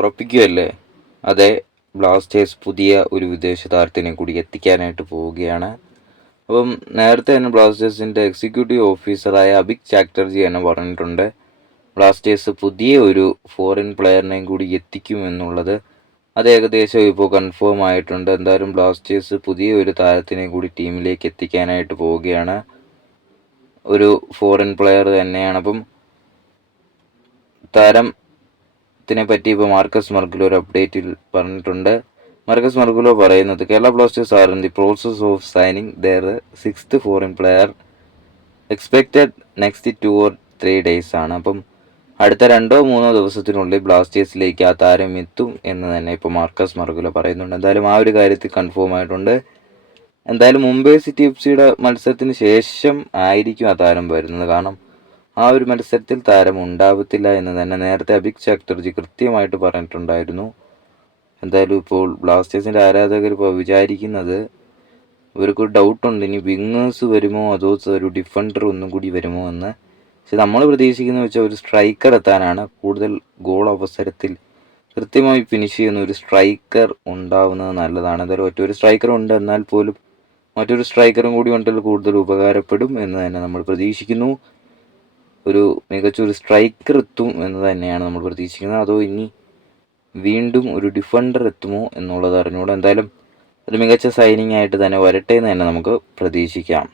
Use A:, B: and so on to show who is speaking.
A: ഉറപ്പിക്കുകയല്ലേ? അതെ ബ്ലാസ്റ്റേഴ്സ് പുതിയ ഒരു വിദേശ താരത്തിനെ കൂടി എത്തിക്കാനായിട്ട് പോവുകയാണ്. അപ്പം നേരത്തെ തന്നെ ബ്ലാസ്റ്റേഴ്സിന്റെ എക്സിക്യൂട്ടീവ് ഓഫീസറായ അഭിക് ചാറ്റർജി തന്നെ പറഞ്ഞിട്ടുണ്ട് ബ്ലാസ്റ്റേഴ്സ് പുതിയ ഒരു ഫോറിൻ പ്ലെയറിനെയും കൂടി എത്തിക്കും എന്നുള്ളത്. അത് ഏകദേശം ഇപ്പോൾ കൺഫേം ആയിട്ടുണ്ട്. എന്തായാലും ബ്ലാസ്റ്റേഴ്സ് പുതിയ ഒരു താരത്തിനെ കൂടി ടീമിലേക്ക് എത്തിക്കാനായിട്ട് പോവുകയാണ്. ഒരു ഫോറിൻ പ്ലെയർ തന്നെയാണ്. അപ്പം താരത്തിനെ പറ്റി ഇപ്പോൾ മാർക്കസ് മർഗുലോ ഒരു അപ്ഡേറ്റിൽ പറഞ്ഞിട്ടുണ്ട്. മാർക്കസ് മർഗുലോ പറയുന്നത് Kerala Blasters are in the process of signing their sixth foreign player expected next two or three days ആണ്. അപ്പം അടുത്ത രണ്ടോ മൂന്നോ ദിവസത്തിനുള്ളിൽ ബ്ലാസ്റ്റേഴ്സിലേക്ക് ആ താരം എത്തും എന്ന് തന്നെ ഇപ്പോൾ മാർക്കസ് മർഗുലോ പറയുന്നുണ്ട്. എന്തായാലും ആ ഒരു കാര്യത്തിൽ കൺഫേം ആയിട്ടുണ്ട്. എന്തായാലും മുംബൈ സിറ്റി എഫ് സിയുടെ മത്സരത്തിന് ശേഷം ആയിരിക്കും ആ താരം വരുന്നത്. കാരണം ആ ഒരു മത്സരത്തിൽ താരം ഉണ്ടാവത്തില്ല എന്ന് തന്നെ നേരത്തെ അഭിക് ചാക്ടർജി കൃത്യമായിട്ട് പറഞ്ഞിട്ടുണ്ടായിരുന്നു. എന്തായാലും ഇപ്പോൾ ബ്ലാസ്റ്റേഴ്സിന്റെ ആരാധകർ ഇപ്പോൾ വിചാരിക്കുന്നത് ഇവർക്ക് ഡൗട്ടുണ്ട് ഇനി വിങ്ങേഴ്സ് വരുമോ അതോ ഒരു ഡിഫൻഡർ ഒന്നും കൂടി വരുമോ എന്ന്. പക്ഷെ നമ്മൾ പ്രതീക്ഷിക്കുന്നത് വെച്ചാൽ ഒരു സ്ട്രൈക്കർ എത്താനാണ് കൂടുതൽ ഗോൾ അവസരത്തിൽ കൃത്യമായി ഫിനിഷ് ചെയ്യുന്ന ഒരു സ്ട്രൈക്കർ ഉണ്ടാവുന്നത് നല്ലതാണ്. എന്തായാലും ഒറ്റൊരു സ്ട്രൈക്കർ ഉണ്ട് എന്നാൽ പോലും മറ്റൊരു സ്ട്രൈക്കറും കൂടി ഉണ്ടെങ്കിൽ കൂടുതൽ ഉപകാരപ്പെടും എന്ന് തന്നെ നമ്മൾ പ്രതീക്ഷിക്കുന്നു. ഒരു മികച്ച ഒരു സ്ട്രൈക്കർ എത്തും എന്ന് തന്നെയാണ് നമ്മൾ പ്രതീക്ഷിക്കുന്നത്. അതോ ഇനി വീണ്ടും ഒരു ഡിഫൻഡർ എത്തുമോ എന്നുള്ളത് അറിഞ്ഞുകൂടെ. എന്തായാലും ഒരു മികച്ച സൈനിങ് ആയിട്ട് തന്നെ വരട്ടെ എന്ന് തന്നെ നമുക്ക് പ്രതീക്ഷിക്കാം.